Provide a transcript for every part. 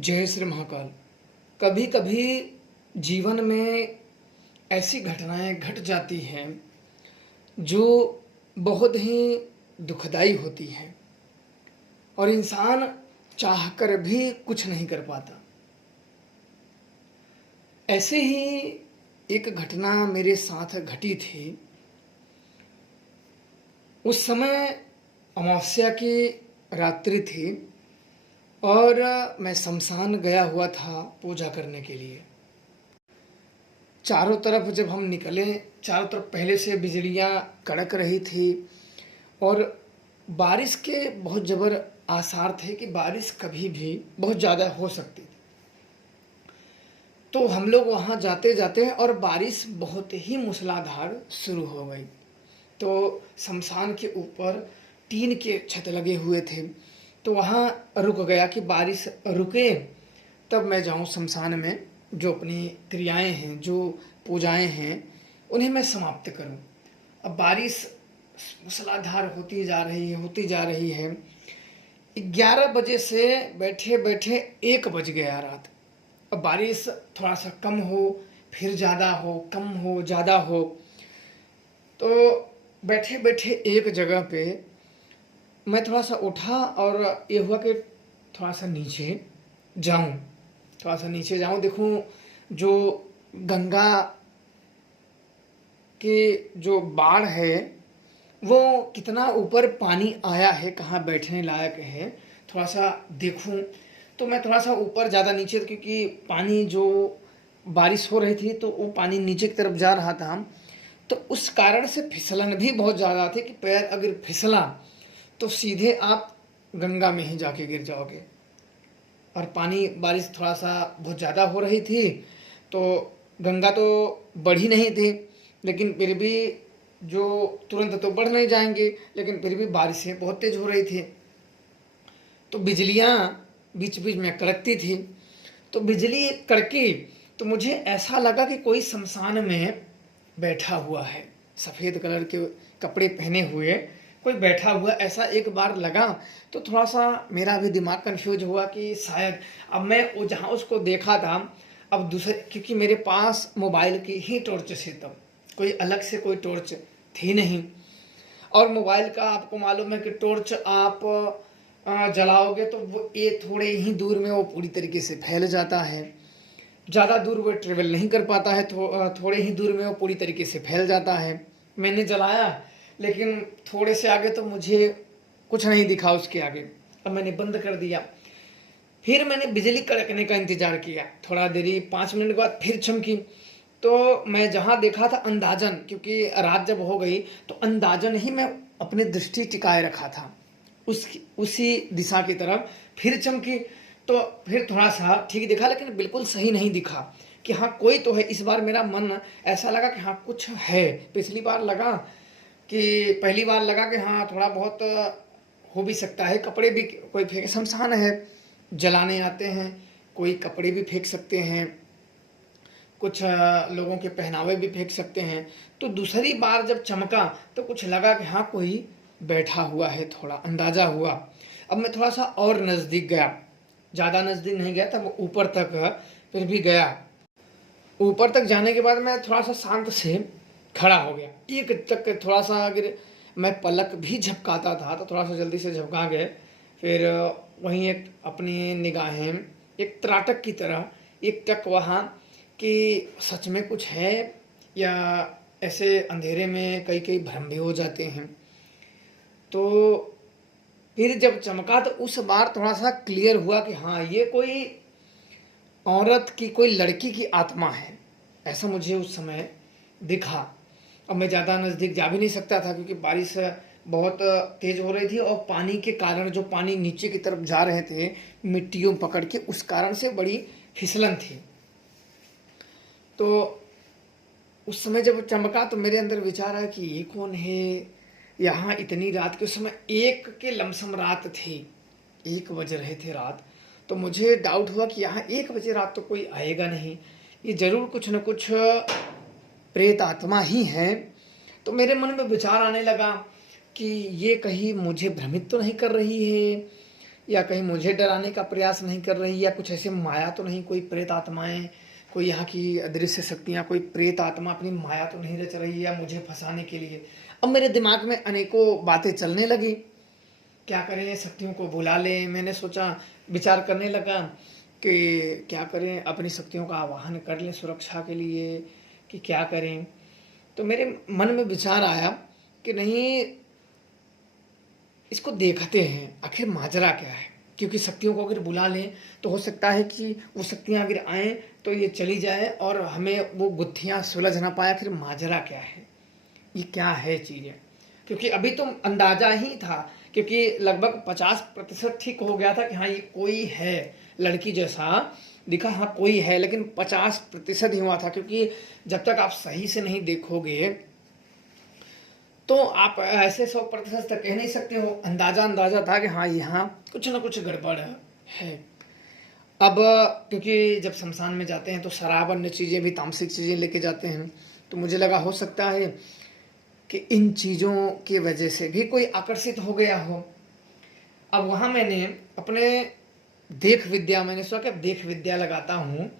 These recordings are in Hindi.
जय श्री महाकाल। कभी कभी जीवन में ऐसी घटनाएं घट जाती हैं जो बहुत ही दुखदाई होती हैं और इंसान चाहकर भी कुछ नहीं कर पाता। ऐसे ही एक घटना मेरे साथ घटी थी। उस समय अमावस्या की रात्रि थी और मैं शमशान गया हुआ था पूजा करने के लिए। चारों तरफ जब हम निकले, चारों तरफ पहले से बिजलियां कड़क रही थी और बारिश के बहुत ज़बर आसार थे कि बारिश कभी भी बहुत ज़्यादा हो सकती थी। तो हम लोग वहाँ जाते जाते और बारिश बहुत ही मूसलाधार शुरू हो गई। तो शमशान के ऊपर टीन के छत लगे हुए थे, तो वहाँ रुक गया कि बारिश रुके तब मैं जाऊँ शमशान में, जो अपनी क्रियाएं हैं, जो पूजाएं हैं, उन्हें मैं समाप्त करूं। अब बारिश मूसलाधार होती जा रही है। 11 बजे से बैठे बैठे 1 बज गया रात। अब बारिश थोड़ा सा कम हो, फिर ज़्यादा हो, कम हो, ज़्यादा हो। तो बैठे बैठे एक जगह पे मैं थोड़ा सा उठा और ये हुआ कि थोड़ा सा नीचे जाऊं, देखूं जो गंगा के जो बाढ़ है वो कितना ऊपर पानी आया है, कहाँ बैठने लायक है, थोड़ा सा देखूं। तो मैं थोड़ा सा ऊपर, ज़्यादा नीचे, क्योंकि पानी जो बारिश हो रही थी तो वो पानी नीचे की तरफ जा रहा था, तो उस कारण से फिसलन भी बहुत ज़्यादा थी कि पैर अगर फिसला तो सीधे आप गंगा में ही जाके गिर जाओगे। और पानी, बारिश थोड़ा सा बहुत ज़्यादा हो रही थी, तो गंगा तो बढ़ी नहीं थी, लेकिन फिर भी जो तुरंत तो बढ़ नहीं जाएंगे, लेकिन फिर भी बारिशें बहुत तेज़ हो रही थी। तो बिजलियाँ बीच बीच में कड़कती थी। तो बिजली कड़की तो मुझे ऐसा लगा कि कोई शमशान में बैठा हुआ है, सफ़ेद कलर के कपड़े पहने हुए कोई बैठा हुआ, ऐसा एक बार लगा। तो थोड़ा सा मेरा भी दिमाग कंफ्यूज हुआ कि शायद, अब मैं वो जहाँ उसको देखा था, अब दूसरे, क्योंकि मेरे पास मोबाइल की ही टॉर्च से, तब कोई अलग से कोई टॉर्च थी नहीं। और मोबाइल का आपको मालूम है कि टॉर्च आप जलाओगे तो वो ये थोड़े ही दूर में वो पूरी तरीके से फैल जाता है, ज़्यादा दूर वो ट्रेवल नहीं कर पाता है, थोड़े ही दूर में वो पूरी तरीके से फैल जाता है। मैंने जलाया, लेकिन थोड़े से आगे तो मुझे कुछ नहीं दिखा उसके आगे। अब मैंने बंद कर दिया। फिर मैंने बिजली कड़कने का इंतज़ार किया, थोड़ा देरी, 5 मिनट के बाद फिर चमकी। तो मैं जहाँ देखा था अंदाजन, क्योंकि रात जब हो गई तो अंदाजन ही मैं अपनी दृष्टि टिकाए रखा था उसी दिशा की तरफ। फिर चमकी तो फिर थोड़ा सा ठीक दिखा, लेकिन बिल्कुल सही नहीं दिखा कि हाँ कोई तो है। इस बार मेरा मन ऐसा लगा कि हाँ कुछ है। पिछली बार लगा कि, पहली बार लगा कि हाँ थोड़ा बहुत हो भी सकता है, कपड़े भी कोई फेंक, शमशान है, जलाने आते हैं, कोई कपड़े भी फेंक सकते हैं, कुछ लोगों के पहनावे भी फेंक सकते हैं। तो दूसरी बार जब चमका तो कुछ लगा कि हाँ कोई बैठा हुआ है, थोड़ा अंदाज़ा हुआ। अब मैं थोड़ा सा और नज़दीक गया, ज़्यादा नज़दीक नहीं गया था, वो ऊपर तक फिर भी गया। ऊपर तक जाने के बाद मैं थोड़ा सा शांत से खड़ा हो गया। एक तक थोड़ा सा, अगर मैं पलक भी झपकाता था तो थोड़ा सा जल्दी से झपका गए। फिर वहीं एक अपनी निगाहें एक त्राटक की तरह एक टक वहाँ कि सच में कुछ है, या ऐसे अंधेरे में कई कई भ्रम भी हो जाते हैं। तो फिर जब चमका तो उस बार थोड़ा सा क्लियर हुआ कि हाँ ये कोई औरत की, कोई लड़की की आत्मा है, ऐसा मुझे उस समय दिखा। अब मैं ज़्यादा नज़दीक जा भी नहीं सकता था, क्योंकि बारिश बहुत तेज़ हो रही थी और पानी के कारण, जो पानी नीचे की तरफ जा रहे थे मिट्टियों पकड़ के, उस कारण से बड़ी फिसलन थी। तो उस समय जब चमका तो मेरे अंदर विचार आया कि ये कौन है यहाँ इतनी रात के। उस समय 1 के लमसम रात थी, 1 बज रहे थे रात। तो मुझे डाउट हुआ कि यहाँ 1 बजे रात तो कोई आएगा नहीं, ये ज़रूर कुछ न कुछ प्रेत आत्मा ही है। तो मेरे मन में विचार आने लगा कि ये कहीं मुझे भ्रमित तो नहीं कर रही है, या कहीं मुझे डराने का प्रयास नहीं कर रही, या कुछ ऐसे माया तो नहीं, कोई प्रेत आत्माएं, कोई यहाँ की अदृश्य शक्तियाँ, कोई प्रेत आत्मा अपनी माया तो नहीं रच रही है या मुझे फंसाने के लिए। अब मेरे दिमाग में अनेकों बातें चलने लगी, क्या करें, शक्तियों को बुला लें। मैंने सोचा, विचार करने लगा कि क्या करें, अपनी शक्तियों का आवाहन कर लें सुरक्षा के लिए कि क्या करें। तो मेरे मन में विचार आया कि नहीं, इसको देखते हैं आखिर माजरा क्या है, क्योंकि शक्तियों को अगर बुला लें तो हो सकता है कि वो शक्तियाँ अगर आएँ तो ये चली जाए और हमें वो गुत्थियाँ सुलझ ना पाए, फिर माजरा क्या है, ये क्या है चीज़ें। क्योंकि अभी तो अंदाजा ही था, क्योंकि लगभग 50% ठीक हो गया था कि हाँ ये कोई है, लड़की जैसा दिखा, हाँ कोई है, लेकिन 50% ही हुआ था। क्योंकि जब तक आप सही से नहीं देखोगे तो आप ऐसे 100% तक कह नहीं सकते हो। अंदाजा था कि हाँ यहाँ कुछ ना कुछ गड़बड़ है। अब क्योंकि जब शमशान में जाते हैं तो शराब अन्य चीज़ें भी, तामसिक चीज़ें लेके जाते हैं, तो मुझे लगा हो सकता है कि इन चीज़ों की वजह से भी कोई आकर्षित हो गया हो। अब वहाँ मैंने अपने देख विद्या, मैंने सोचा कि अब देख विद्या लगाता हूँ,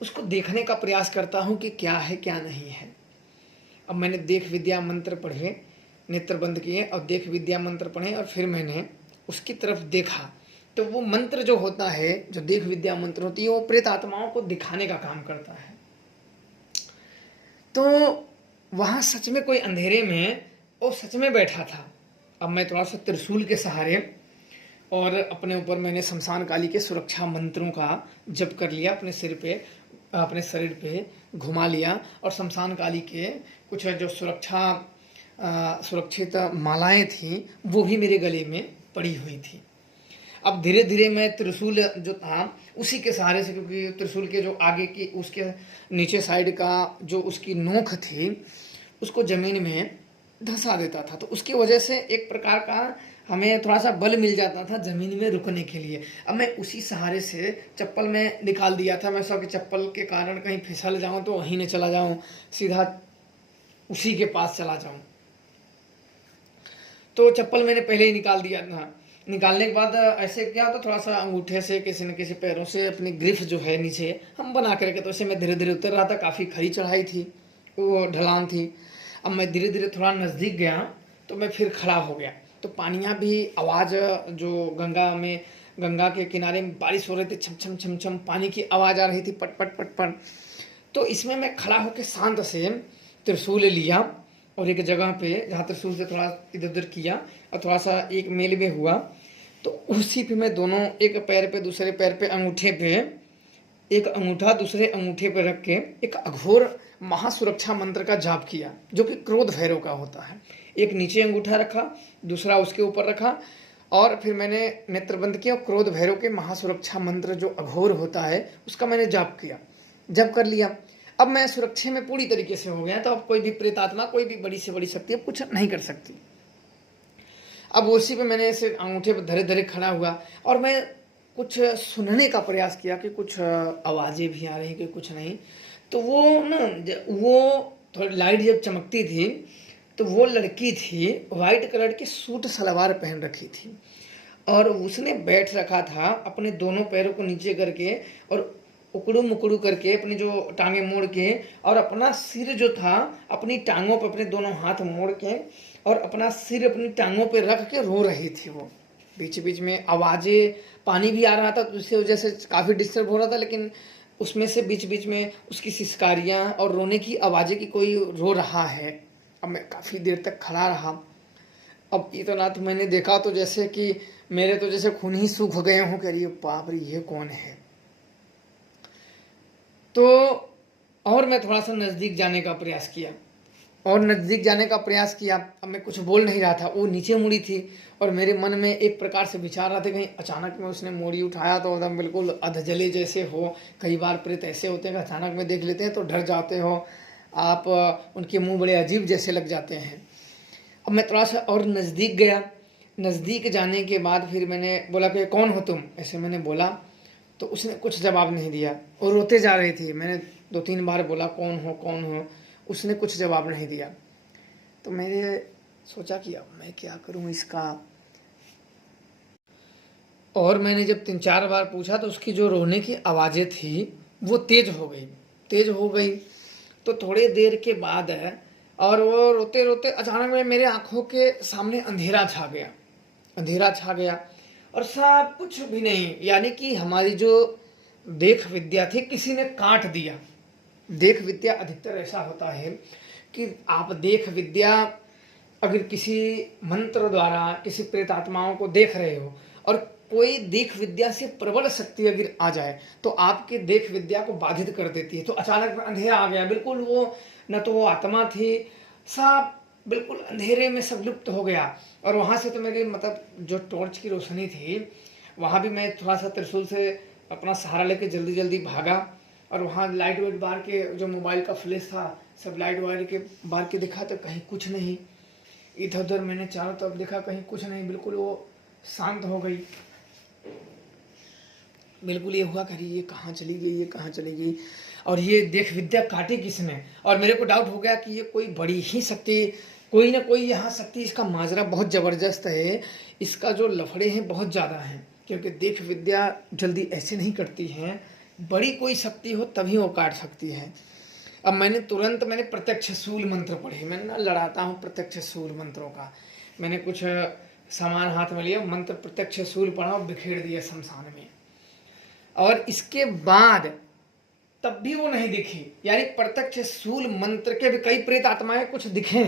उसको देखने का प्रयास करता हूँ कि क्या है क्या नहीं है। अब मैंने देख विद्या मंत्र पढ़े, नेत्र बंद किए और देख विद्या मंत्र पढ़े, और फिर मैंने उसकी तरफ देखा। तो वो मंत्र जो होता है, जो देख विद्या मंत्र होती है, वो प्रेत आत्माओं को दिखाने का काम करता है। तो वहाँ सच में कोई अंधेरे में वो सच में बैठा था। अब मैं थोड़ा सा त्रिशूल के सहारे और अपने ऊपर मैंने शमशान काली के सुरक्षा मंत्रों का जप कर लिया, अपने सिर पे, अपने शरीर पे घुमा लिया, और शमशान काली के कुछ जो सुरक्षित मालाएं थी वो भी मेरे गले में पड़ी हुई थी। अब धीरे धीरे मैं त्रिशूल जो था उसी के सहारे से, क्योंकि त्रिशूल के जो आगे की उसके नीचे साइड का जो उसकी नोक थी उसको ज़मीन में धंसा देता था, तो उसकी वजह से एक प्रकार का हमें थोड़ा सा बल मिल जाता था ज़मीन में रुकने के लिए। अब मैं उसी सहारे से चप्पल में निकाल दिया था। मैं सोचा कि चप्पल के कारण कहीं फिसल जाऊं तो वहीं न चला जाऊं, सीधा उसी के पास चला जाऊं। तो चप्पल मैंने पहले ही निकाल दिया था। निकालने के बाद ऐसे क्या, तो थोड़ा सा अंगूठे से किसी न किसी पैरों से अपनी ग्रिफ जो है नीचे हम बना करके, तो ऐसे मैं धीरे धीरे उतर रहा था। काफ़ी खड़ी चढ़ाई थी, वो ढलान थी। अब मैं धीरे धीरे थोड़ा नज़दीक गया तो मैं फिर खड़ा हो गया। तो पानियाँ भी, आवाज़ जो गंगा के किनारे में बारिश हो रही थी, छम छम छम छम पानी की आवाज़ आ रही थी, पट पट पट पट। तो इसमें मैं खड़ा होकर शांत से त्रिशूल लिया और एक जगह पे जहाँ त्रिशूल से थोड़ा इधर उधर किया और थोड़ा सा एक मेल में हुआ, तो उसी पे मैं दोनों, एक पैर पे दूसरे पैर पे अंगूठे पे, एक अंगूठा दूसरे अंगूठे पे रख के एक अघोर महासुरक्षा मंत्र का जाप किया, जो कि क्रोध भैरव का होता है। एक नीचे अंगूठा रखा, दूसरा उसके ऊपर रखा, और फिर मैंने नेत्र बंद किया और क्रोध भैरव के महासुरक्षा मंत्र जो अघोर होता है उसका मैंने जाप किया, जप कर लिया। अब मैं सुरक्षा में पूरी तरीके से हो गया, तो अब कोई भी प्रेतात्मा, कोई भी बड़ी से बड़ी शक्ति अब कुछ नहीं कर सकती। अब उसी पे मैंने ऐसे अंगूठे पर धरे धरे खड़ा हुआ और मैं कुछ सुनने का प्रयास किया कि कुछ आवाज़ें भी आ रही कि कुछ नहीं। तो वो ना, वो थोड़ी लाइट जब चमकती थी तो वो लड़की थी, वाइट कलर की सूट सलवार पहन रखी थी और उसने बैठ रखा था अपने दोनों पैरों को नीचे करके और उकड़ू मुकड़ू करके, अपनी जो टांगे मोड़ के, और अपना सिर जो था अपनी टांगों पर, अपने दोनों हाथ मोड़ के और अपना सिर अपनी टांगों पे रख के रो रही थी। वो बीच बीच में आवाज़ें, पानी भी आ रहा था तो उससे वजह से काफ़ी डिस्टर्ब हो रहा था, लेकिन उसमें से बीच बीच में उसकी सिसकारियाँ और रोने की आवाज़ें कि कोई रो रहा है। अब मैं काफ़ी देर तक खड़ा रहा। अब इतना तो मैंने देखा तो जैसे कि मेरे तो जैसे खून ही सूख गए हों, कह रही है बाप रे ये कौन है। तो और मैं थोड़ा सा नज़दीक जाने का प्रयास किया और नज़दीक जाने का प्रयास किया। अब मैं कुछ बोल नहीं रहा था, वो नीचे मुड़ी थी और मेरे मन में एक प्रकार से विचार रहा था कहीं अचानक में उसने मोड़ी उठाया तो एकदम बिल्कुल अधजले जैसे हो। कई बार प्रेत ऐसे होते हैं कि अचानक में देख लेते हैं तो डर जाते हो आप, उनके मुंह बड़े अजीब जैसे लग जाते हैं। अब मैं थोड़ा सा और नज़दीक गया। नज़दीक जाने के बाद फिर मैंने बोला कि कौन हो तुम, ऐसे मैंने बोला तो उसने कुछ जवाब नहीं दिया और रोते जा रही थी। मैंने 2-3 बार बोला कौन हो कौन हो, उसने कुछ जवाब नहीं दिया। तो मैंने सोचा कि अब मैं क्या करूं इसका, और मैंने जब 3-4 बार पूछा तो उसकी जो रोने की आवाज़ें थी वो तेज हो गई, तेज हो गई। तो थोड़ी देर के बाद है, और वो रोते रोते अचानक में मेरे आंखों के सामने अंधेरा छा गया, अंधेरा छा गया और सब कुछ भी नहीं, यानी कि हमारी जो देख विद्या थी किसी ने काट दिया। देख विद्या अधिकतर ऐसा होता है कि आप देख विद्या अगर किसी मंत्र द्वारा किसी प्रेत आत्माओं को देख रहे हो और कोई देख विद्या से प्रबल शक्ति अगर आ जाए तो आपके देख विद्या को बाधित कर देती है। तो अचानक में अंधेरा आ गया, बिल्कुल वो न तो वो आत्मा थी, सब बिल्कुल अंधेरे में सब लुप्त हो गया। और वहाँ से तो मेरी मतलब जो टॉर्च की रोशनी थी वहाँ भी मैं थोड़ा सा त्रिशूल से अपना सहारा लेके जल्दी जल्दी भागा, और वहाँ लाइट वाइट बार के जो मोबाइल का फ्लैश था सब लाइट वाइट के बार के देखा तो कहीं कुछ नहीं। इधर उधर मैंने चारों तरफ देखा, कहीं कुछ नहीं, बिल्कुल वो शांत हो गई। बिल्कुल ये हुआ करी ये कहाँ चली गई, ये कहाँ चली गई, और ये देख विद्या काटी किसने। और मेरे को डाउट हो गया कि ये कोई बड़ी ही शक्ति, कोई ना कोई यहाँ शक्ति, इसका माजरा बहुत ज़बरदस्त है, इसका जो लफड़े हैं बहुत ज़्यादा हैं, क्योंकि देख विद्या जल्दी ऐसे नहीं करती हैं, बड़ी कोई शक्ति हो तभी वो काट सकती है। अब मैंने तुरंत प्रत्यक्ष शूल मंत्र पढ़े, मैं ना लड़ाता हूँ प्रत्यक्ष शूल मंत्रों का। मैंने कुछ सामान हाथ में लिया, मंत्र प्रत्यक्ष शूल पढ़ा और बिखेर दिया शमशान में। और इसके बाद तब भी वो नहीं दिखी, यानी प्रत्यक्ष शूल मंत्र के भी कई प्रेत आत्माएं कुछ दिखे,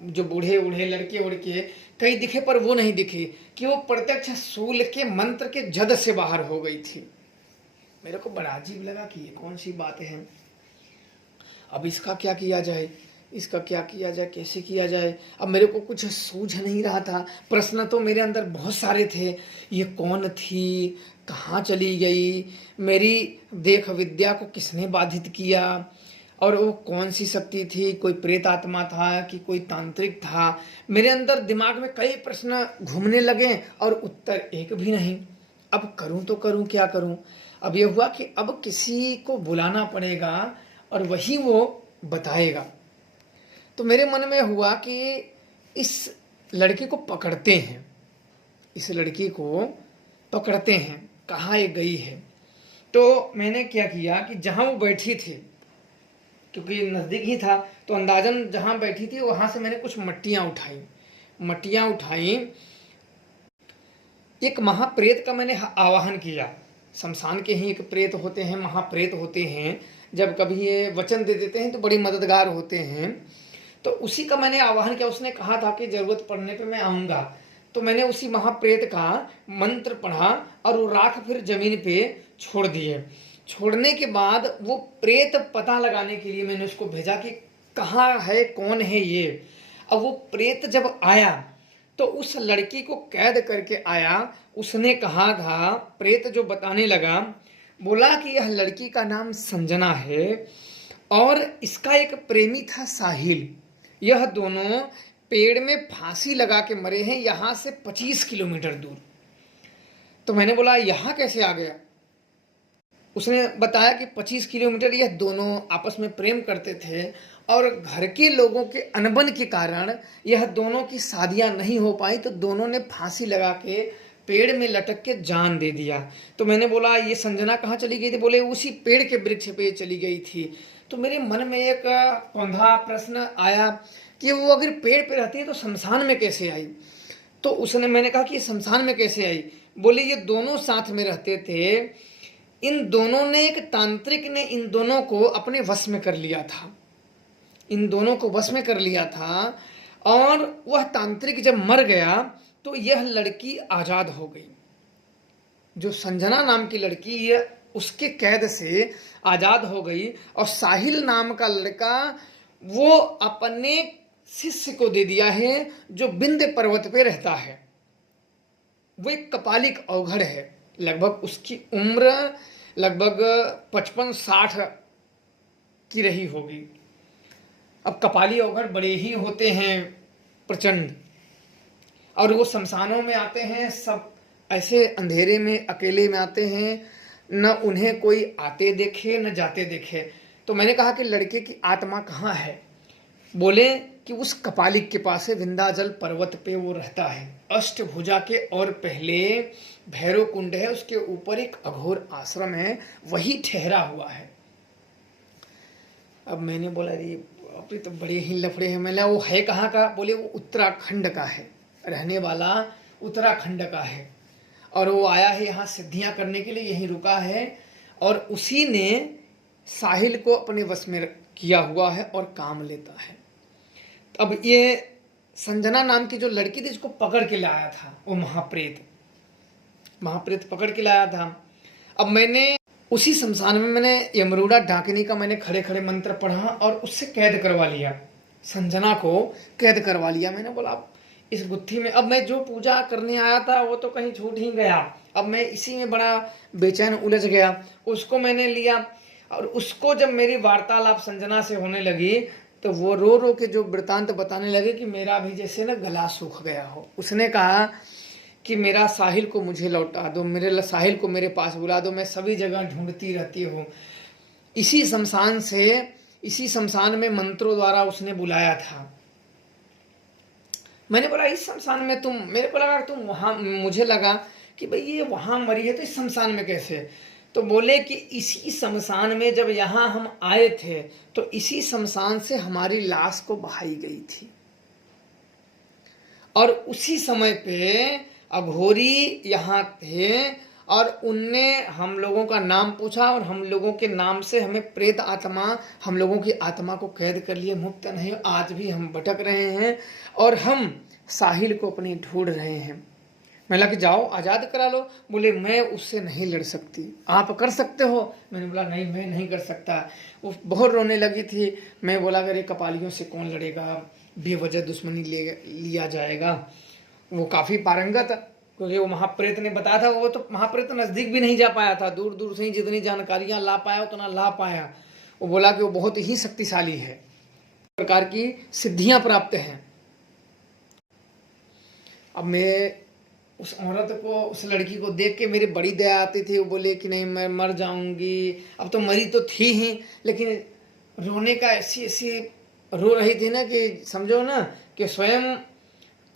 जो बूढ़े बूढ़े लड़के उड़के कई दिखे, पर वो नहीं दिखे कि वो प्रत्यक्ष शूल के मंत्र के जद से बाहर हो गई थी। मेरे को बड़ा अजीब लगा कि ये कौन सी बात है, अब इसका क्या किया जाए, इसका क्या किया जाए, कैसे किया जाए। अब मेरे को कुछ सूझ नहीं रहा था, प्रश्न तो मेरे अंदर बहुत सारे थे। ये कौन थी, कहाँ चली गई, मेरी देख विद्या को किसने बाधित किया, और वो कौन सी शक्ति थी, कोई प्रेत आत्मा था कि कोई तांत्रिक था। मेरे अंदर दिमाग में कई प्रश्न घूमने लगे और उत्तर एक भी नहीं। अब करूं तो करूं, क्या करूं। अब ये हुआ कि अब किसी को बुलाना पड़ेगा और वही वो बताएगा। तो मेरे मन में हुआ कि इस लड़की को पकड़ते हैं, इस लड़की को पकड़ते हैं, कहाँ ये गई है। तो मैंने क्या किया कि जहाँ वो बैठी थी, क्योंकि नज़दीक ही था, तो अंदाजन जहाँ बैठी थी वहाँ से मैंने कुछ मट्टियाँ उठाई। एक महाप्रेत का मैंने आवाहन किया। शमशान के ही एक प्रेत होते हैं, महाप्रेत होते हैं, जब कभी ये वचन दे देते हैं तो बड़ी मददगार होते हैं। तो उसी का मैंने आवाहन किया, उसने कहा था कि जरूरत पड़ने पे मैं आऊँगा। तो मैंने उसी महाप्रेत का मंत्र पढ़ा और वो राख फिर जमीन पे छोड़ दिए। छोड़ने के बाद वो प्रेत पता लगाने के लिए मैंने उसको भेजा कि कहाँ है, कौन है ये। अब वो प्रेत जब आया तो उस लड़की को कैद करके आया। उसने कहा था, प्रेत जो बताने लगा, बोला कि यह लड़की का नाम संजना है और इसका एक प्रेमी था साहिल। यह दोनों पेड़ में फांसी लगा के मरे हैं, यहाँ से 25 किलोमीटर दूर। तो मैंने बोला यहाँ कैसे आ गया। उसने बताया कि 25 किलोमीटर यह दोनों आपस में प्रेम करते थे और घर के लोगों के अनबन के कारण यह दोनों की शादियां नहीं हो पाई, तो दोनों ने फांसी लगा के पेड़ में लटक के जान दे दिया। तो मैंने बोला ये संजना कहाँ चली गई थी, बोले उसी पेड़ के वृक्ष पे चली गई थी। तो मेरे मन में एक कौंधा प्रश्न आया कि वो अगर पेड़ पे रहती है तो शमशान में कैसे आई। तो मैंने कहा कि ये शमशान में कैसे आई, बोले ये दोनों साथ में रहते थे, इन दोनों ने, एक तांत्रिक ने इन दोनों को अपने वश में कर लिया था, इन दोनों को वश में कर लिया था। और वह तांत्रिक जब मर गया तो यह लड़की आज़ाद हो गई। जो संजना नाम की लड़की, ये उसके कैद से आज़ाद हो गई। और साहिल नाम का लड़का वो अपने शिष्य को दे दिया है जो विंध्य पर्वत पे रहता है। वो एक कपालिक अवघड़ है, लगभग उसकी उम्र लगभग 55-60 की रही होगी। अब कपाली अवघड़ बड़े ही होते हैं, प्रचंड, और वो शमशानों में आते हैं, सब ऐसे अंधेरे में अकेले में आते हैं, न उन्हें कोई आते देखे न जाते देखे। तो मैंने कहा कि लड़के की आत्मा कहाँ है, बोले कि उस कपालिक के पास है, विंध्याचल पर्वत पे वो रहता है। अष्टभुजा के और पहले भैरव कुंड है, उसके ऊपर एक अघोर आश्रम है, वही ठहरा हुआ है। अब मैंने बोला अरे अभी तो बड़े ही लफड़े हैं। मैंने वो है कहाँ का? बोले वो उत्तराखंड का है, रहने वाला उत्तराखंड का है, और वो आया है यहाँ सिद्धियाँ करने के लिए, यहीं रुका है, और उसी ने साहिल को अपने वश में किया हुआ है और काम लेता है। अब ये संजना नाम की जो लड़की थी, इसको पकड़ के लाया था वो महाप्रेत पकड़ के लाया था। अब मैंने उसी शमशान में मैंने यमरूड़ा डाकिनी का मैंने खड़े खड़े मंत्र पढ़ा और उससे कैद करवा लिया, संजना को कैद करवा लिया। मैंने बोला अब इस गुत्थी में, अब मैं जो पूजा करने आया था वो तो कहीं छूट ही गया, अब मैं इसी में बड़ा बेचैन उलझ गया। उसको मैंने लिया, और उसको जब मेरी वार्तालाप संजना से होने लगी तो वो रो रो के जो वृतांत बताने लगे कि मेरा भी जैसे ना गला सूख गया हो। उसने कहा कि मेरा साहिल को मुझे लौटा दो, मेरे साहिल को मेरे पास बुला दो, मैं सभी जगह ढूंढती रहती हूँ। इसी शमशान में मंत्रों द्वारा उसने बुलाया था। मैंने बोला इस शमशान में तुम, मेरे को लगा तुम वहाँ, मुझे लगा कि भाई ये वहाँ मरी है तो इस शमशान में कैसे? तो बोले कि इसी शमशान में जब यहाँ हम आए थे तो इसी शमशान से हमारी लाश को बहाई गई थी, और उसी समय पे अघोरी यहाँ थे और उनने हम लोगों का नाम पूछा और हम लोगों के नाम से हमें प्रेत आत्मा, हम लोगों की आत्मा को कैद कर लिए, मुक्त नहीं। आज भी हम भटक रहे हैं और हम साहिल को अपनी ढूंढ रहे हैं। मैं लगा कि जाओ आज़ाद करा लो। बोले मैं उससे नहीं लड़ सकती, आप कर सकते हो। मैंने बोला नहीं, मैं नहीं कर सकता। वो बहुत रोने लगी थी। मैं बोला अगर ये कपालियों से कौन लड़ेगा, बेवजह दुश्मनी लिया जाएगा। वो काफ़ी पारंगत, क्योंकि वो महाप्रेत ने बताया था, वो तो महाप्रेत नज़दीक भी नहीं जा पाया था, दूर दूर से ही जितनी जानकारियाँ ला पाया उतना ला पाया। वो बोला कि वो बहुत ही शक्तिशाली है, प्रकार की सिद्धियाँ प्राप्त हैं। अब मैं उस औरत को, उस लड़की को देख के मेरी बड़ी दया आती थी। वो बोले कि नहीं मैं मर जाऊंगी, अब तो मरी तो थी ही, लेकिन रोने का ऐसी ऐसी रो रही थी ना कि समझो ना कि स्वयं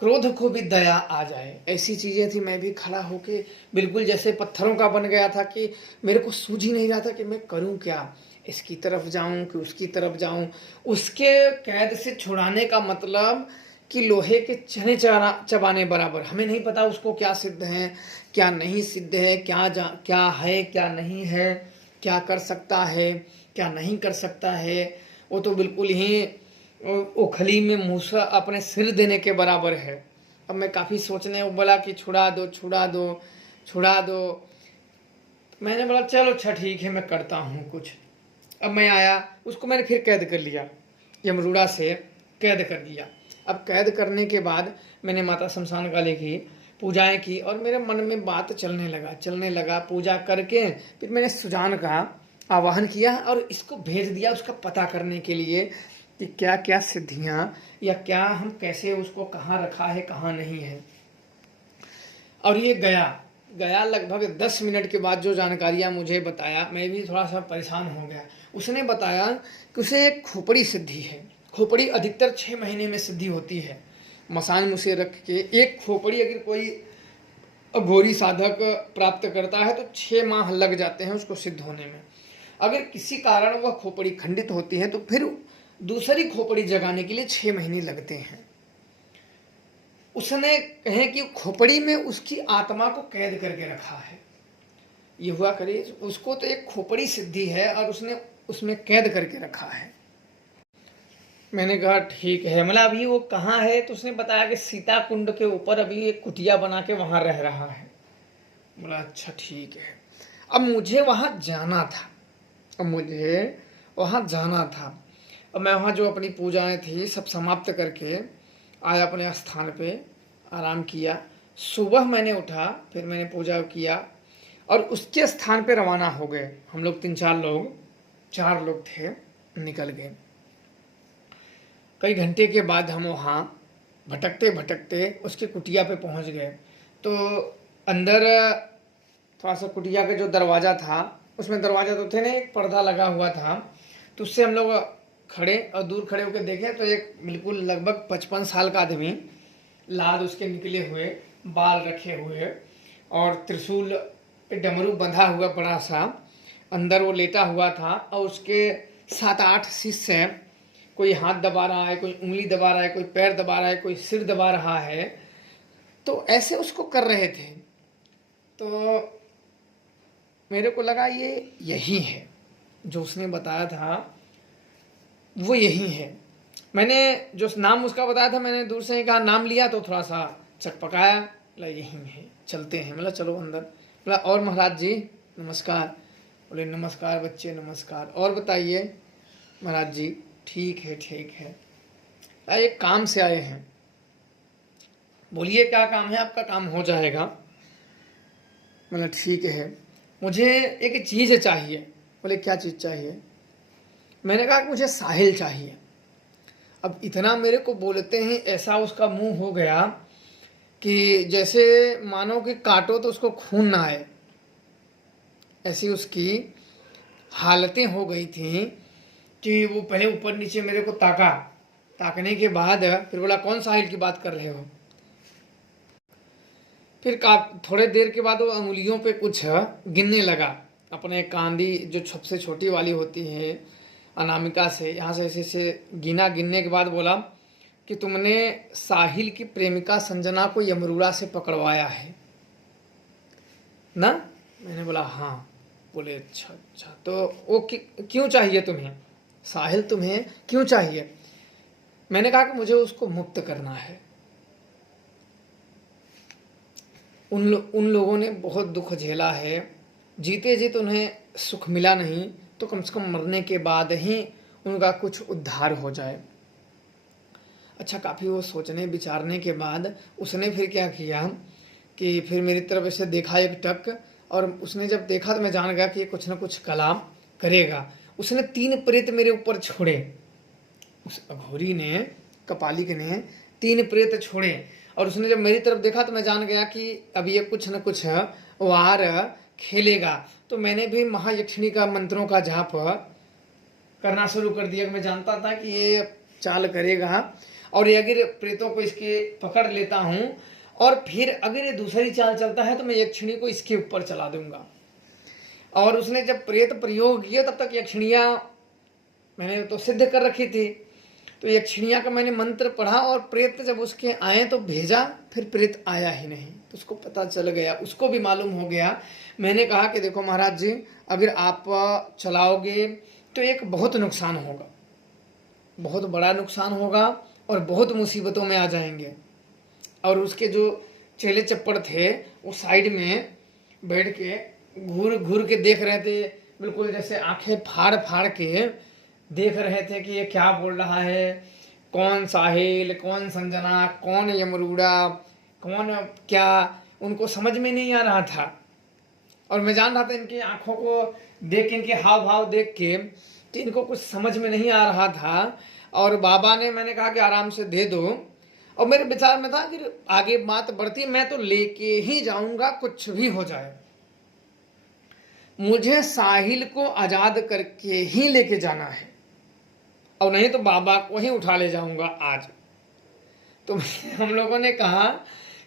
क्रोध को भी दया आ जाए, ऐसी चीज़ें थी। मैं भी खड़ा होके बिल्कुल जैसे पत्थरों का बन गया था कि मेरे को सूझ ही नहीं रहा था कि मैं करूं क्या, इसकी तरफ जाऊं कि उसकी तरफ जाऊं। उसके कैद से छुड़ाने का मतलब कि लोहे के चने चबाने बराबर। हमें नहीं पता उसको क्या सिद्ध है क्या नहीं सिद्ध है, क्या है क्या नहीं है, क्या कर सकता है क्या नहीं कर सकता है। वो तो बिल्कुल ही ओखली में मूसा अपने सिर देने के बराबर है। अब मैं काफ़ी सोचने बोला कि छुड़ा दो छुड़ा दो छुड़ा दो। मैंने बोला चलो अच्छा ठीक है, मैं करता हूँ कुछ। अब मैं आया, उसको मैंने फिर कैद कर लिया, यमरूड़ा से कैद कर दिया। अब कैद करने के बाद मैंने माता शमशान काली की पूजाएं की और मेरे मन में बात चलने लगा। पूजा करके फिर मैंने सुजान का आवाहन किया और इसको भेज दिया उसका पता करने के लिए कि क्या क्या सिद्धियाँ या क्या हम कैसे उसको कहाँ रखा है कहाँ नहीं है। और ये गया लगभग 10 मिनट के बाद जो जानकारियाँ मुझे बताया, मैं भी थोड़ा सा परेशान हो गया। उसने बताया कि उसे एक खोपड़ी सिद्धि है। खोपड़ी अधिकतर 6 महीने में सिद्धि होती है। मसान मुझे रख के एक खोपड़ी अगर कोई अघोरी साधक प्राप्त करता है तो 6 माह लग जाते हैं उसको सिद्ध होने में। अगर किसी कारण वह खोपड़ी खंडित होती है तो फिर दूसरी खोपड़ी जगाने के लिए 6 महीने लगते हैं। उसने कहे कि खोपड़ी में उसकी आत्मा को कैद करके रखा है। ये हुआ करे, उसको तो एक खोपड़ी सिद्धि है और उसने उसमें कैद करके रखा है। मैंने कहा ठीक है। मतलब अभी वो कहाँ है? तो उसने बताया कि सीता कुंड के ऊपर अभी एक कुटिया बना के वहाँ रह रहा है। बोला अच्छा ठीक है। अब मुझे वहाँ जाना था। अब मैं वहाँ जो अपनी पूजाएं थी सब समाप्त करके आया अपने स्थान पे, आराम किया। सुबह मैंने उठा, फिर मैंने पूजा किया और उसके स्थान पे रवाना हो गए। हम लोग 4 लोग थे, निकल गए। कई घंटे के बाद हम वहाँ भटकते भटकते उसके कुटिया पे पहुँच गए। तो अंदर थोड़ा सा कुटिया का जो दरवाज़ा था, उसमें दरवाज़ा तो थे नहीं, एक पर्दा लगा हुआ था, तो उससे हम लोग खड़े और दूर खड़े होकर देखे तो एक बिल्कुल लगभग 55 साल का आदमी, लाद उसके निकले हुए, बाल रखे हुए और त्रिशूल पे डमरू बंधा हुआ बड़ा सा, अंदर वो लेटा हुआ था और उसके 7-8 शिष्य, कोई हाथ दबा रहा है, कोई उंगली दबा रहा है, कोई पैर दबा रहा है, कोई सिर दबा रहा है, तो ऐसे उसको कर रहे थे। तो मेरे को लगा ये यही है जो उसने बताया था, वो यही है। मैंने जो नाम उसका बताया था, मैंने दूर से ही कहा, नाम लिया तो थोड़ा सा चकपकाया, बोला यही है, चलते हैं। मतलब चलो अंदर। बोला और महाराज जी नमस्कार। बोले नमस्कार बच्चे नमस्कार, और बताइए। महाराज जी ठीक है ठीक है, एक काम से आए हैं। बोलिए क्या काम है आपका, काम हो जाएगा। मतलब ठीक है, मुझे एक चीज़ चाहिए। बोले क्या चीज़ चाहिए। मैंने कहा कि मुझे साहिल चाहिए। अब इतना मेरे को बोलते हैं, ऐसा उसका मुंह हो गया कि जैसे मानो कि काटो तो उसको खून ना आए, ऐसी उसकी हालतें हो गई थी कि वो पहले ऊपर नीचे मेरे को ताका, ताकने के बाद फिर बोला कौन साहिल की बात कर रहे हो। फिर थोड़े देर के बाद वो अंगुलियों पे कुछ गिनने लगा, अपने कांदी जो सबसे छोटी वाली होती है अनामिका से, यहाँ से ऐसे गिना। गिनने के बाद बोला कि तुमने साहिल की प्रेमिका संजना को यमरूड़ा से पकड़वाया है ना। मैंने बोला हाँ। बोले अच्छा अच्छा, तो वो क्यों चाहिए तुम्हें, साहिल तुम्हें क्यों चाहिए। मैंने कहा कि मुझे उसको मुक्त करना है। उन लोगों ने बहुत दुख झेला है, जीते जी तो उन्हें सुख मिला नहीं, तो कम से कम मरने के बाद ही उनका कुछ उद्धार हो जाए। अच्छा, काफ़ी वो सोचने विचारने के बाद उसने फिर क्या किया कि फिर मेरी तरफ ऐसे देखा एक टक, और उसने जब देखा तो मैं जान गया कि ये कुछ ना कुछ कलाम करेगा। उसने 3 प्रेत मेरे ऊपर छोड़े, उस अघोरी ने, कपालिक ने 3 प्रेत छोड़े, और उसने जब मेरी तरफ देखा तो मैं जान गया कि अब ये कुछ न कुछ वार खेलेगा। तो मैंने भी महायक्षिणी का मंत्रों का जाप करना शुरू कर दिया। मैं जानता था कि ये चाल करेगा, और ये अगर प्रेतों को इसके पकड़ लेता हूँ और फिर अगर ये दूसरी चाल चलता है तो मैं यक्षिणी को इसके ऊपर चला दूंगा। और उसने जब प्रेत प्रयोग किया तब तक यक्षिणियाँ मैंने तो सिद्ध कर रखी थी, तो यक्षिणिया का मैंने मंत्र पढ़ा और प्रेत जब उसके आए तो भेजा, फिर प्रेत आया ही नहीं। तो उसको पता चल गया, उसको भी मालूम हो गया। मैंने कहा कि देखो महाराज जी, अगर आप चलाओगे तो एक बहुत नुकसान होगा, बहुत बड़ा नुकसान होगा और बहुत मुसीबतों में आ जाएंगे। और उसके जो चेले चप्पड़ थे वो साइड में बैठ के घूर घूर के देख रहे थे, बिल्कुल जैसे आंखें फाड़ फाड़ के देख रहे थे कि ये क्या बोल रहा है, कौन साहिल, कौन संजना, कौन यमरूड़ा, कौन क्या, उनको समझ में नहीं आ रहा था। और मैं जान रहा था इनकी आंखों को देख के, इनके हाव भाव देख के कि इनको कुछ समझ में नहीं आ रहा था। और बाबा ने, मैंने कहा कि आराम से दे दो, और मेरे विचार में था कि आगे बात बढ़ती, मैं तो लेके ही जाऊंगा, कुछ भी हो जाए मुझे साहिल को आजाद करके ही लेके जाना है, और नहीं तो बाबा को ही उठा ले जाऊंगा आज। तो हम लोगों ने कहा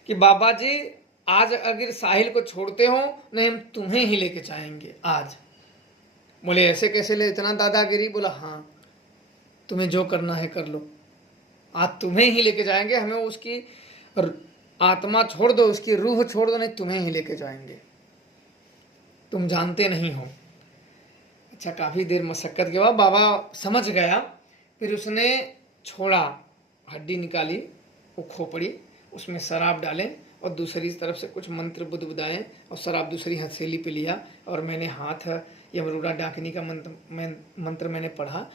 कि बाबा जी आज अगर साहिल को छोड़ते हो, नहीं हम तुम्हें ही लेके जाएंगे आज। बोले ऐसे कैसे ले, इतना दादागिरी। बोला हाँ, तुम्हें जो करना है कर लो, आज तुम्हें ही लेके जाएंगे। हमें उसकी आत्मा छोड़ दो, उसकी रूह छोड़ दो, नहीं तुम्हें ही लेके जाएंगे, तुम जानते नहीं हो। अच्छा, काफ़ी देर मशक्क़त के बाद बाबा समझ गया। फिर उसने छोड़ा, हड्डी निकाली, वो खोपड़ी, उसमें शराब डाले और दूसरी तरफ से कुछ मंत्र बुदबुदाए और शराब दूसरी हथेली पे लिया, और मैंने हाथ यमरूड़ा डाकनी का मंत्र मैंने पढ़ा,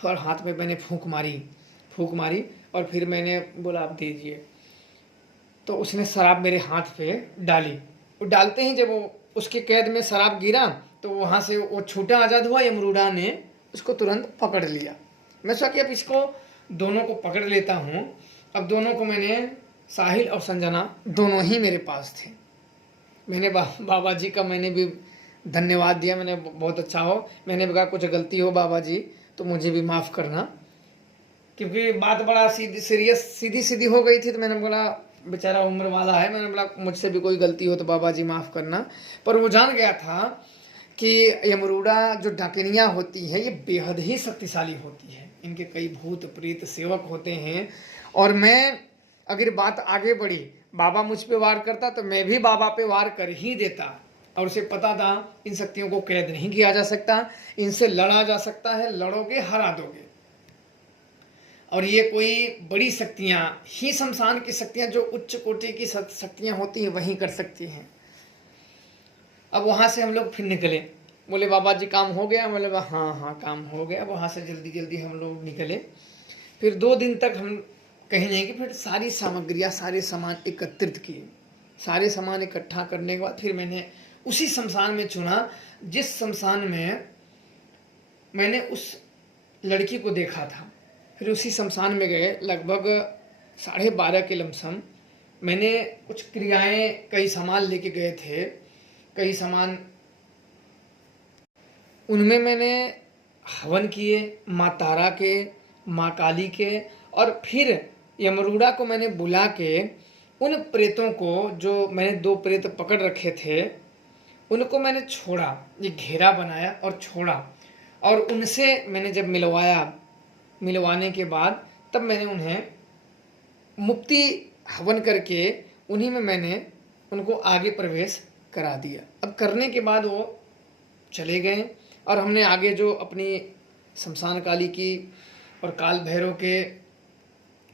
और हाथ में मैंने फूंक मारी और फिर मैंने बोला आप दीजिए। तो उसने शराब मेरे हाथ पे डाली। वो डालते ही जब वो उसके कैद में शराब गिरा तो वहाँ से वो छूटा आज़ाद हुआ। यमरूड़ा ने उसको तुरंत पकड़ लिया। मैं सोचा कि अब इसको दोनों को पकड़ लेता हूँ। अब दोनों को मैंने, साहिल और संजना दोनों ही मेरे पास थे। मैंने बाबा जी का मैंने भी धन्यवाद दिया। मैंने बहुत अच्छा हो, मैंने कहा कुछ गलती हो बाबा जी तो मुझे भी माफ़ करना। क्योंकि बात बड़ा सीधी सीधी हो गई थी, तो मैंने बोला बेचारा उम्र वाला है, मैंने बोला मुझसे भी कोई गलती हो तो बाबा जी माफ़ करना। पर वो जान गया था कि यमरूड़ा जो डाकिनियाँ होती है ये बेहद ही शक्तिशाली होती है, इनके कई भूत प्रेत सेवक होते हैं। और मैं अगर बात आगे बढ़ी, बाबा मुझ पे वार करता तो मैं भी बाबा पे वार कर ही देता। और उसे पता था इन शक्तियों को कैद नहीं किया जा सकता, इनसे लड़ा जा सकता है, लड़ोगे हरा दोगे। और ये कोई बड़ी शक्तियाँ ही, शमशान की शक्तियाँ जो उच्च कोटि की शक्तियाँ होती हैं वहीं कर सकती हैं। अब वहाँ से हम लोग फिर निकले, बोले बाबा जी काम हो गया, बोले हाँ हाँ काम हो गया। वहाँ से जल्दी जल्दी हम लोग निकले। फिर 2 दिन तक हम कहीं नहीं कि फिर सारी सामग्रियाँ, सारे सामान एकत्रित किए। सारे सामान इकट्ठा करने के बाद फिर मैंने उसी शमशान में चुना जिस शमशान में मैंने उस लड़की को देखा था। फिर उसी शमशान में गए, लगभग 12:30 के लमसम। मैंने कुछ क्रियाएं, कई सामान लेके गए थे, कई सामान, उनमें मैंने हवन किए माँ तारा के, माँ काली के। और फिर यमरूड़ा को मैंने बुला के उन प्रेतों को, जो मैंने 2 प्रेत पकड़ रखे थे, उनको मैंने छोड़ा, ये घेरा बनाया और छोड़ा। और उनसे मैंने जब मिलवाया, मिलवाने के बाद तब मैंने उन्हें मुक्ति हवन करके उन्हीं में मैंने उनको आगे प्रवेश करा दिया। अब करने के बाद वो चले गए और हमने आगे जो अपनी शमशान काली की और काल भैरव के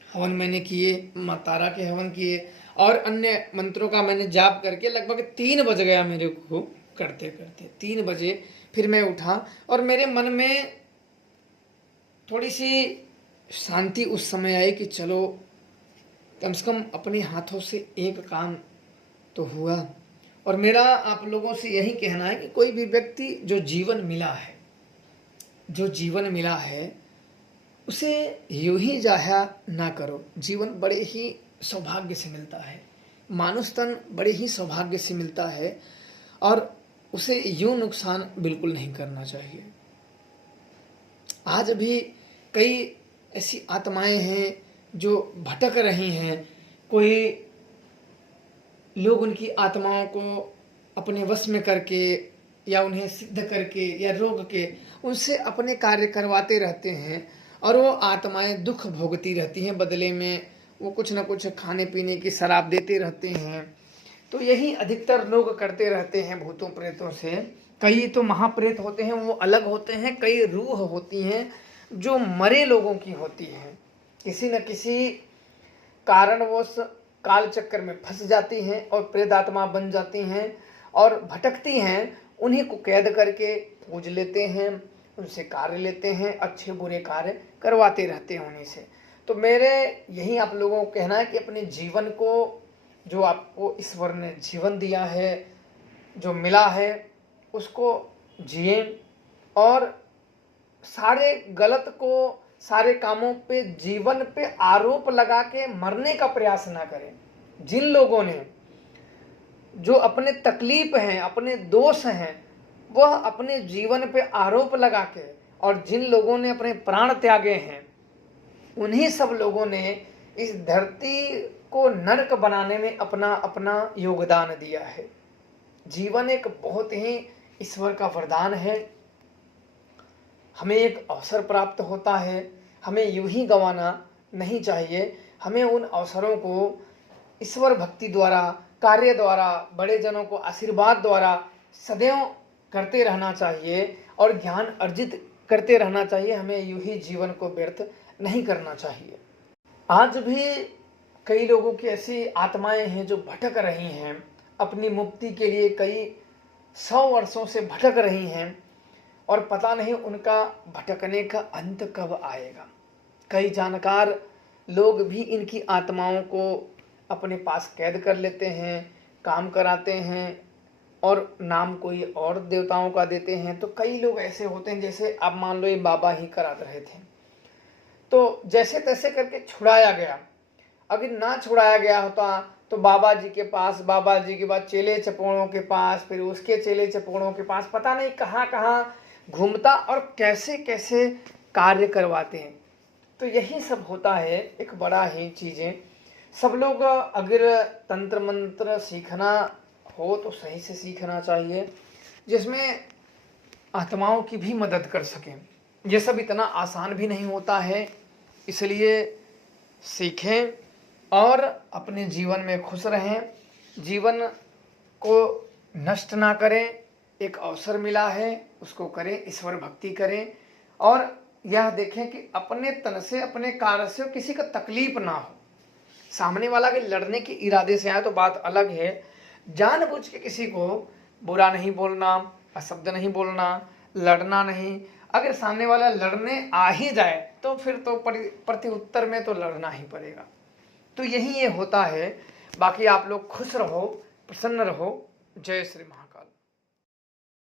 हवन मैंने किए, माँ तारा के हवन किए और अन्य मंत्रों का मैंने जाप करके लगभग 3 बज गया मेरे को करते करते। 3 बजे फिर मैं उठा और मेरे मन में थोड़ी सी शांति उस समय आई कि चलो कम से कम अपने हाथों से एक काम तो हुआ। और मेरा आप लोगों से यही कहना है कि कोई भी व्यक्ति जो जीवन मिला है, जो जीवन मिला है, उसे यूं ही जाया ना करो। जीवन बड़े ही सौभाग्य से मिलता है, मानुष तन बड़े ही सौभाग्य से मिलता है और उसे यूं नुकसान बिल्कुल नहीं करना चाहिए। आज भी कई ऐसी आत्माएं हैं जो भटक रही हैं, कोई लोग उनकी आत्माओं को अपने वश में करके या उन्हें सिद्ध करके या रोक के उनसे अपने कार्य करवाते रहते हैं और वो आत्माएं दुख भोगती रहती हैं। बदले में वो कुछ ना कुछ खाने पीने की शराब देते रहते हैं। तो यही अधिकतर लोग करते रहते हैं भूतों प्रेतों से। कई तो महाप्रेत होते हैं, वो अलग होते हैं। कई रूह होती हैं जो मरे लोगों की होती हैं, किसी न किसी कारणवश काल चक्कर में फंस जाती हैं और प्रेतात्मा बन जाती हैं और भटकती हैं। उन्हीं को कैद करके पूज लेते हैं, उनसे कार्य लेते हैं, अच्छे बुरे कार्य करवाते रहते हैं उन्हीं से। तो मेरे यही आप लोगों को कहना है कि अपने जीवन को, जो आपको ईश्वर ने जीवन दिया है, जो मिला है, उसको जिए और सारे गलत को, सारे कामों पे, जीवन पे आरोप लगा के मरने का प्रयास ना करें। जिन लोगों ने जो अपने तकलीफ हैं, अपने दोष हैं, वह अपने जीवन पे आरोप लगा के, और जिन लोगों ने अपने प्राण त्यागे हैं, उन्हीं सब लोगों ने इस धरती को नरक बनाने में अपना अपना योगदान दिया है। जीवन एक बहुत ही ईश्वर का वरदान है। हमें एक अवसर प्राप्त होता है, हमें यूं ही गंवाना नहीं चाहिए। हमें उन अवसरों को ईश्वर भक्ति द्वारा, कार्य द्वारा, बड़े जनों को आशीर्वाद द्वारा सदैव करते रहना चाहिए और ज्ञान अर्जित करते रहना चाहिए। हमें यूं ही जीवन को व्यर्थ नहीं करना चाहिए। आज भी कई लोगों की ऐसी आत्माएं हैं जो भटक रही हैं, अपनी मुक्ति के लिए कई 100 वर्षों से भटक रही हैं और पता नहीं उनका भटकने का अंत कब आएगा। कई जानकार लोग भी इनकी आत्माओं को अपने पास कैद कर लेते हैं, काम कराते हैं और नाम कोई और देवताओं का देते हैं। तो कई लोग ऐसे होते हैं, जैसे आप मान लो ये बाबा ही करा रहे थे, तो जैसे तैसे करके छुड़ाया गया। अगर ना छुड़ाया गया होता तो बाबा जी के पास, बाबा जी के बाद चेले चपोड़ों के पास, फिर उसके चेले चपोड़ों के पास, पता नहीं कहाँ कहाँ घूमता और कैसे कैसे कार्य करवाते हैं। तो यही सब होता है, एक बड़ा ही चीज़ें। सब लोग अगर तंत्र मंत्र सीखना हो तो सही से सीखना चाहिए, जिसमें आत्माओं की भी मदद कर सकें। ये सब इतना आसान भी नहीं होता है, इसलिए सीखें और अपने जीवन में खुश रहें, जीवन को नष्ट ना करें। एक अवसर मिला है, उसको करें, ईश्वर भक्ति करें और यह देखें कि अपने तन से, अपने कार्य से किसी का तकलीफ ना हो। सामने वाला के लड़ने के इरादे से आए तो बात अलग है, जानबूझ के किसी को बुरा नहीं बोलना, अशब्द नहीं बोलना, लड़ना नहीं। अगर सामने वाला लड़ने आ ही जाए तो फिर तो प्रति उत्तर में तो लड़ना ही पड़ेगा। तो यही ये होता है। बाकी आप लोग खुश रहो, प्रसन्न रहो। जय श्री महाराज।